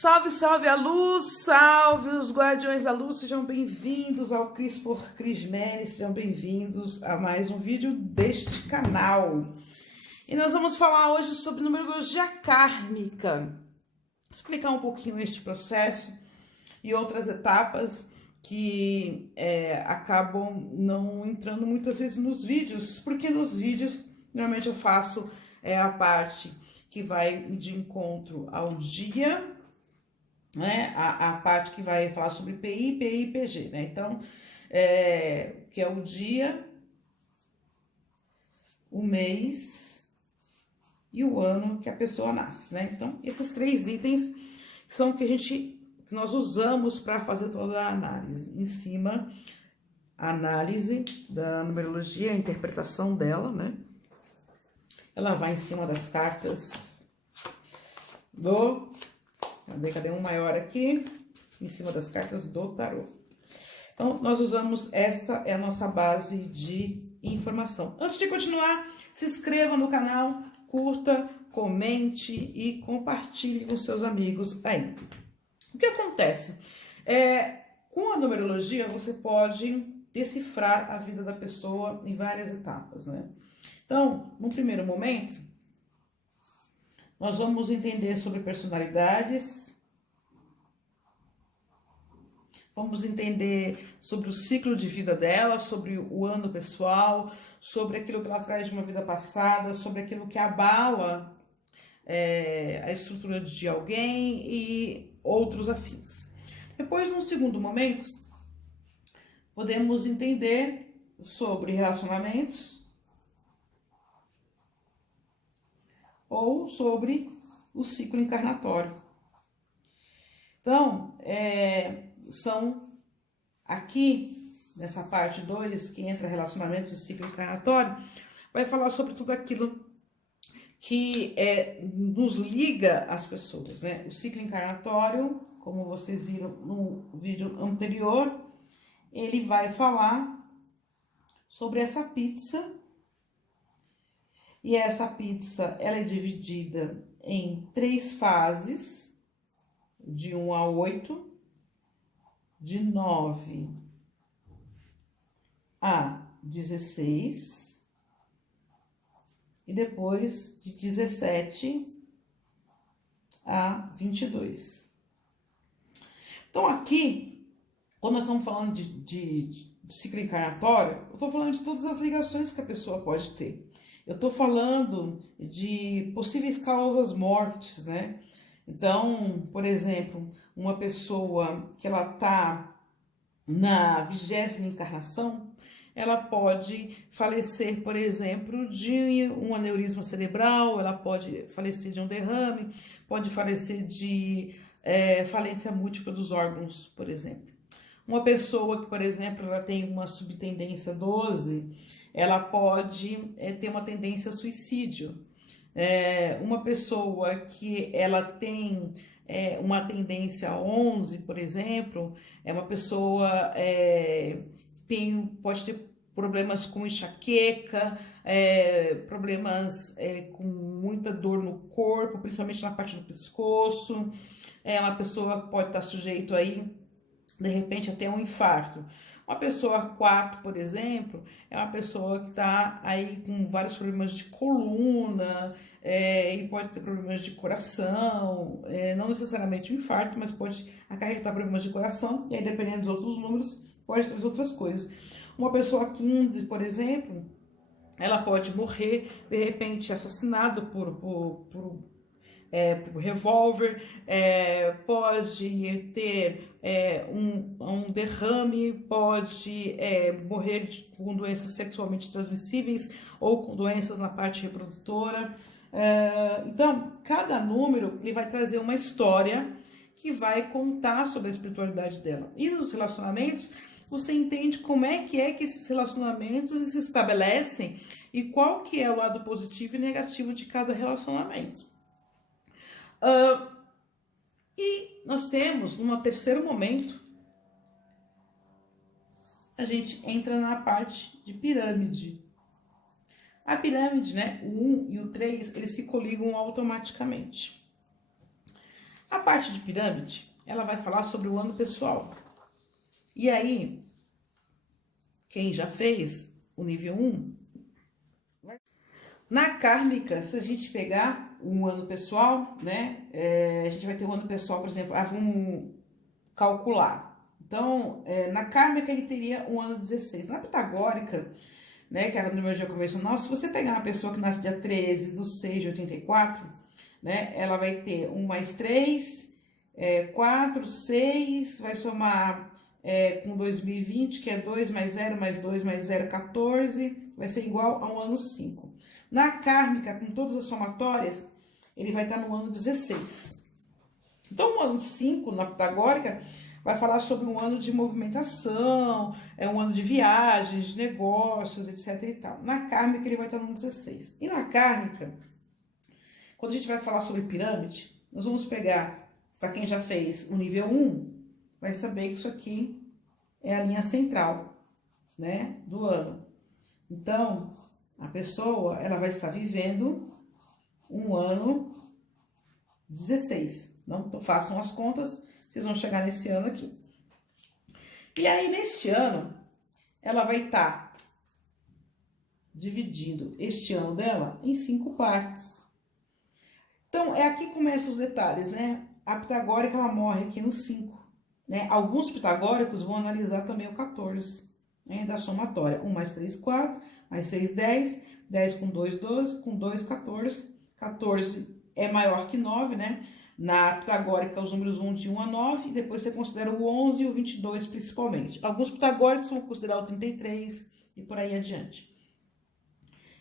Salve, salve a luz, salve os guardiões da luz, sejam bem-vindos ao Cris por Crismene, sejam bem-vindos a mais um vídeo deste canal. E nós vamos falar hoje sobre numerologia kármica, explicar um pouquinho este processo e outras etapas que acabam não entrando muitas vezes nos vídeos, porque nos vídeos normalmente eu faço a parte que vai de encontro ao dia, né? A parte que vai falar sobre PI, PI e PG, né? Então, que é o dia, o mês e o ano que a pessoa nasce, né? Então, esses três itens são que nós usamos para fazer toda a análise. Em cima, a análise da numerologia, a interpretação dela, né? Ela vai em cima das cartas do... Cadê um maior aqui? Em cima das cartas do tarô. Então, nós usamos, essa é a nossa base de informação. Antes de continuar, se inscreva no canal, curta, comente e compartilhe com seus amigos aí. O que acontece? Com a numerologia, você pode decifrar a vida da pessoa em várias etapas, né? Então, no primeiro momento, nós vamos entender sobre personalidades, vamos entender sobre o ciclo de vida dela, sobre o ano pessoal, sobre aquilo que ela traz de uma vida passada, sobre aquilo que abala a estrutura de alguém e outros afins. Depois, num segundo momento, podemos entender sobre relacionamentos, ou sobre o ciclo encarnatório. Então, são aqui, nessa parte 2, que entra relacionamentos e ciclo encarnatório, vai falar sobre tudo aquilo que nos liga às pessoas, né? O ciclo encarnatório, como vocês viram no vídeo anterior, ele vai falar sobre essa pizza. E essa pizza, ela é dividida em 3 fases, de 1 a 8, de 9 a 16, e depois de 17 a 22. Então, aqui, quando nós estamos falando de ciclo encarnatório, eu estou falando de todas as ligações que a pessoa pode ter. Eu estou falando de possíveis causas mortes, né? Então, por exemplo, uma pessoa que ela está na 20ª encarnação, ela pode falecer, por exemplo, de um aneurisma cerebral, ela pode falecer de um derrame, pode falecer de falência múltipla dos órgãos, por exemplo. Uma pessoa que, por exemplo, ela tem uma subtendência 12, ela pode ter uma tendência a suicídio. Uma pessoa que ela tem uma tendência a 11, por exemplo, é uma pessoa que pode ter problemas com enxaqueca, problemas com muita dor no corpo, principalmente na parte do pescoço. Uma pessoa que pode estar sujeito aí, de repente, até um infarto. Uma pessoa 4, por exemplo, é uma pessoa que está aí com vários problemas de coluna, e pode ter problemas de coração, não necessariamente um infarto, mas pode acarretar problemas de coração, e aí, dependendo dos outros números, pode trazer outras coisas. Uma pessoa 15, por exemplo, ela pode morrer, de repente, assassinado por revólver, pode ter um derrame, pode morrer com doenças sexualmente transmissíveis ou com doenças na parte reprodutora. Então, cada número ele vai trazer uma história que vai contar sobre a espiritualidade dela. E nos relacionamentos, você entende como é que esses relacionamentos se estabelecem e qual que é o lado positivo e negativo de cada relacionamento. E nós temos, num terceiro momento, a gente entra na parte de pirâmide. A pirâmide, né, o 1 e o 3, eles se coligam automaticamente. A parte de pirâmide, ela vai falar sobre o ano pessoal. E aí, quem já fez o nível 1, na kármica, se a gente pegar um ano pessoal, né, a gente vai ter um ano pessoal, por exemplo, vamos calcular. Então, na kármica ele teria um ano 16. Na pitagórica, né, que era a numerologia convencional, se você pegar uma pessoa que nasce dia 13 de 6 de 84, né, ela vai ter 1 mais 3, 4, 6, vai somar com 2020, que é 2 mais 0 mais 2 mais 0, 14, vai ser igual a um ano 5. Na kármica, com todas as somatórias, ele vai estar no ano 16. Então, o ano 5, na pitagórica, vai falar sobre um ano de movimentação, um ano de viagens, de negócios, etc e tal. Na kármica, ele vai estar no ano 16. E na kármica, quando a gente vai falar sobre pirâmide, nós vamos pegar, para quem já fez o nível 1, vai saber que isso aqui é a linha central, né, do ano. Então, a pessoa, ela vai estar vivendo um ano 16. Então, façam as contas, vocês vão chegar nesse ano aqui. E aí, neste ano, ela vai estar dividindo este ano dela em 5 partes. Então, aqui que começam os detalhes, né? A pitagórica, ela morre aqui no 5, né? Alguns pitagóricos vão analisar também o 14, né, da somatória. 1 mais 3, 4, mais 6, 10, 10 com 2, 12, com 2, 14. 14 é maior que 9, né? Na pitagórica, os números vão de 1 a 9, e depois você considera o 11 e o 22 principalmente. Alguns pitagóricos vão considerar o 33 e por aí adiante.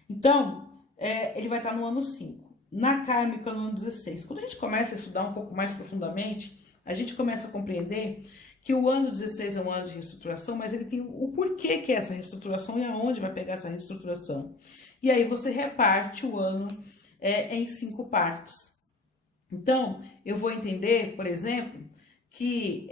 Então, ele vai estar no ano 5. Na kármica, no ano 16. Quando a gente começa a estudar um pouco mais profundamente, a gente começa a compreender que o ano 16 é um ano de reestruturação, mas ele tem o porquê que é essa reestruturação e aonde vai pegar essa reestruturação. E aí você reparte o ano em 5 partes. Então, eu vou entender, por exemplo, que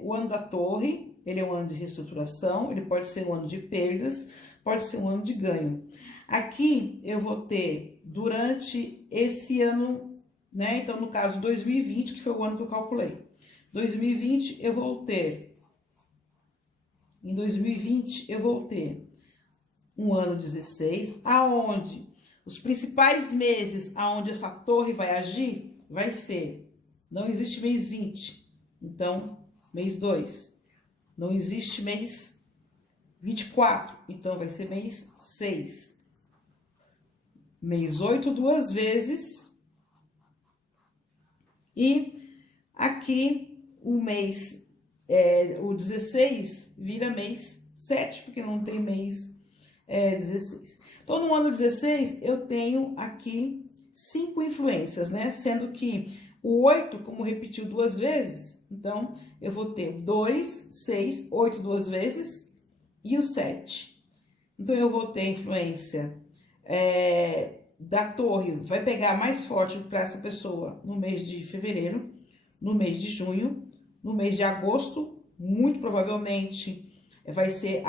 o ano da torre, ele é um ano de reestruturação, ele pode ser um ano de perdas, pode ser um ano de ganho. Aqui eu vou ter, durante esse ano, né? Então, no caso 2020, que foi o ano que eu calculei. 2020 eu vou ter, em 2020 eu vou ter um ano 16, aonde os principais meses aonde essa torre vai agir, vai ser, não existe mês 20, então mês 2, não existe mês 24, então vai ser mês 6, mês 8 duas vezes, e aqui o mês, o 16 vira mês 7, porque não tem mês 16. Então, no ano 16, eu tenho aqui 5 influências, né? Sendo que o 8, como repetiu duas vezes, então, eu vou ter 2, 6, 8 duas vezes e o 7. Então, eu vou ter influência da torre, vai pegar mais forte para essa pessoa no mês de fevereiro, no mês de junho, no mês de agosto, muito provavelmente vai ser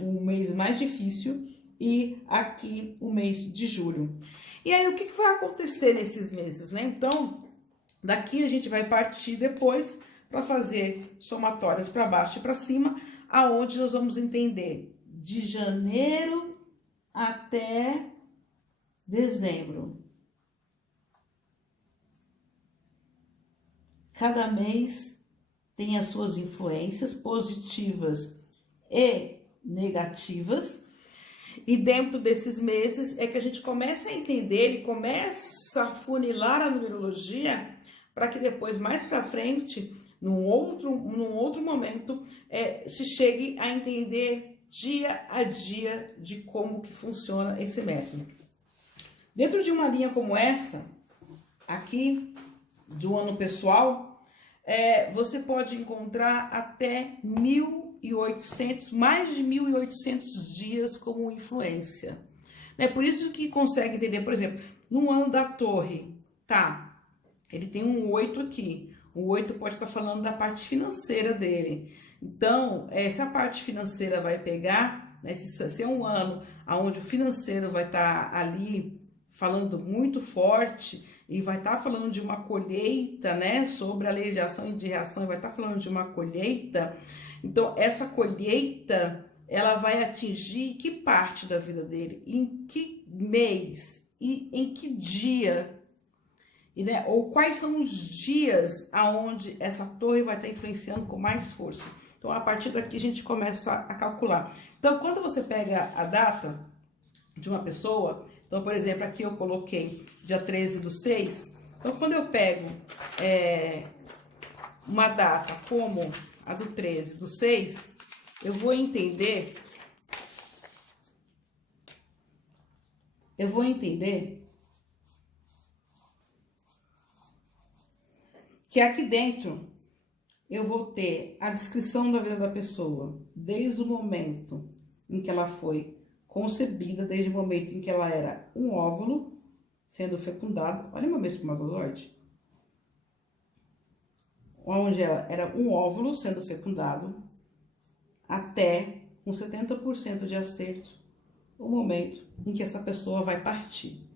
o mês mais difícil, e aqui o mês de julho. E aí, o que vai acontecer nesses meses, né? Então, daqui a gente vai partir depois para fazer somatórias para baixo e para cima, aonde nós vamos entender de janeiro até dezembro. Cada mês tem as suas influências positivas e negativas. E dentro desses meses é que a gente começa a entender e começa a funilar a numerologia para que depois, mais para frente, num outro momento, se chegue a entender dia a dia de como que funciona esse método. Dentro de uma linha como essa, aqui, do ano pessoal, você pode encontrar até 1.800, mais de 1.800 dias como influência. É por isso que consegue entender, por exemplo, no ano da torre, tá? Ele tem um 8 aqui. O 8 pode estar falando da parte financeira dele. Então, se a parte financeira vai pegar, né, se é um ano onde o financeiro vai estar ali falando muito forte, e vai estar falando de uma colheita, né? Sobre a lei de ação e de reação, e vai estar falando de uma colheita. Então, essa colheita, ela vai atingir que parte da vida dele? Em que mês? E em que dia? E, né, ou quais são os dias aonde essa torre vai estar influenciando com mais força? Então, a partir daqui, a gente começa a calcular. Então, quando você pega a data de uma pessoa, então, por exemplo, aqui eu coloquei dia 13/6. Então, quando eu pego uma data como a do 13/6, eu vou entender que aqui dentro eu vou ter a descrição da vida da pessoa, desde o momento em que ela foi concebida, desde o momento em que ela era um óvulo sendo fecundado. Olha uma vez espermatozoide. Onde ela era um óvulo sendo fecundado até com 70% de acerto o momento em que essa pessoa vai partir.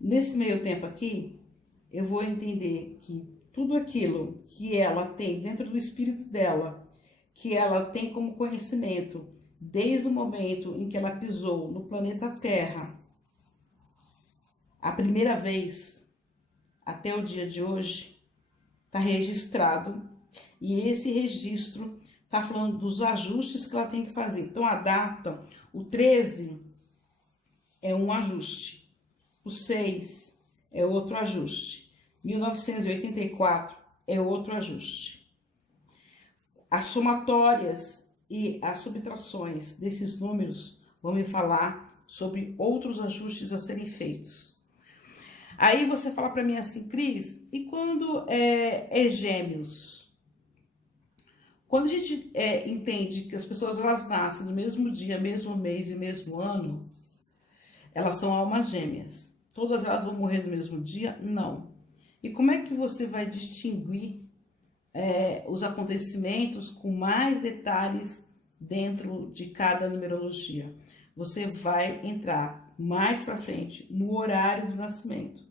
Nesse meio tempo aqui, eu vou entender que tudo aquilo que ela tem dentro do espírito dela, que ela tem como conhecimento, desde o momento em que ela pisou no planeta Terra, a primeira vez, até o dia de hoje, está registrado. E esse registro está falando dos ajustes que ela tem que fazer. Então, a data, o 13 é um ajuste, o 6 é outro ajuste, 1984 é outro ajuste. As somatórias e as subtrações desses números vão me falar sobre outros ajustes a serem feitos. Aí você fala para mim assim, Cris, e quando é gêmeos? Quando a gente entende que as pessoas elas nascem no mesmo dia, mesmo mês e mesmo ano, elas são almas gêmeas. Todas elas vão morrer no mesmo dia? Não. E como é que você vai distinguir os acontecimentos com mais detalhes dentro de cada numerologia? Você vai entrar mais para frente no horário do nascimento.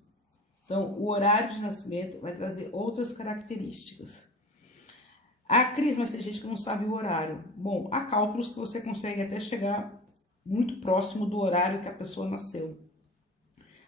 Então, o horário de nascimento vai trazer outras características. Ah, Cris, mas tem gente que não sabe o horário. Bom, há cálculos que você consegue até chegar muito próximo do horário que a pessoa nasceu.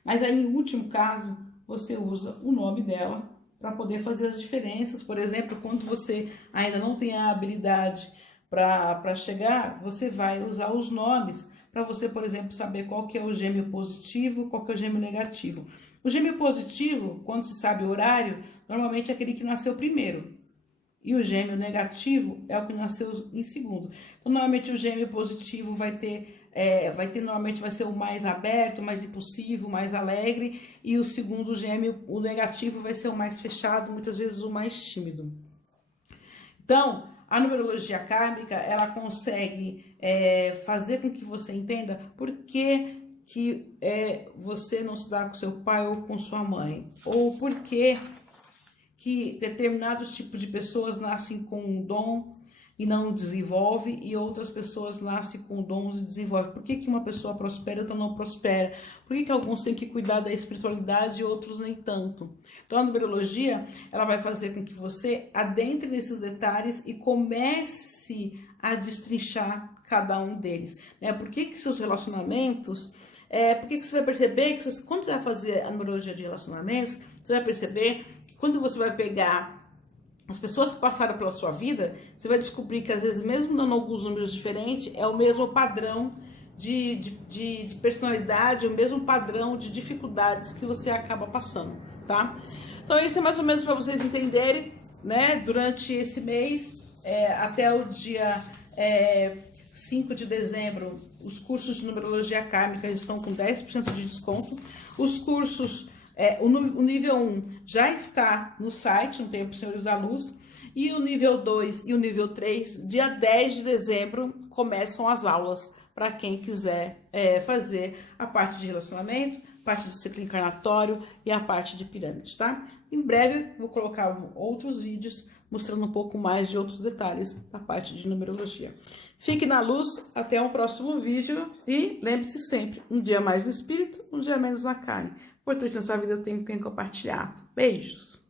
Mas aí, em último caso, você usa o nome dela para poder fazer as diferenças. Por exemplo, quando você ainda não tem a habilidade para chegar, você vai usar os nomes para você, por exemplo, saber qual que é o gêmeo positivo, qual que é o gêmeo negativo. O gêmeo positivo, quando se sabe o horário, normalmente é aquele que nasceu primeiro. E o gêmeo negativo é o que nasceu em segundo. Então, normalmente o gêmeo positivo normalmente vai ser o mais aberto, mais impulsivo, mais alegre, e o segundo gêmeo, o negativo, vai ser o mais fechado, muitas vezes o mais tímido. Então, a numerologia kármica, ela consegue fazer com que você entenda por que você não se dá com seu pai ou com sua mãe, ou por que determinados tipos de pessoas nascem com um dom e não desenvolve, e outras pessoas nascem com dons e desenvolvem. Por que uma pessoa prospera e outra não prospera? Por que alguns têm que cuidar da espiritualidade e outros nem tanto? Então, a numerologia, ela vai fazer com que você adentre nesses detalhes e comece a destrinchar cada um deles. Por que seus relacionamentos... por que você vai perceber que quando você vai fazer a numerologia de relacionamentos, você vai perceber que quando você vai pegar as pessoas que passaram pela sua vida, você vai descobrir que às vezes, mesmo dando alguns números diferentes, é o mesmo padrão de personalidade, o mesmo padrão de dificuldades que você acaba passando, tá? Então isso é mais ou menos para vocês entenderem, né? Durante esse mês, até o dia 5 de dezembro, os cursos de numerologia kármica estão com 10% de desconto. Os cursos, o nível 1 já está no site, no Templo Senhores da Luz, e o nível 2 e o nível 3, dia 10 de dezembro, começam as aulas para quem quiser fazer a parte de relacionamento, a parte de ciclo encarnatório e a parte de pirâmide, tá? Em breve, vou colocar outros vídeos mostrando um pouco mais de outros detalhes da parte de numerologia. Fique na luz, até um próximo vídeo e lembre-se sempre, um dia mais no espírito, um dia menos na carne. Importante na sua vida, eu tenho com quem compartilhar. Beijos!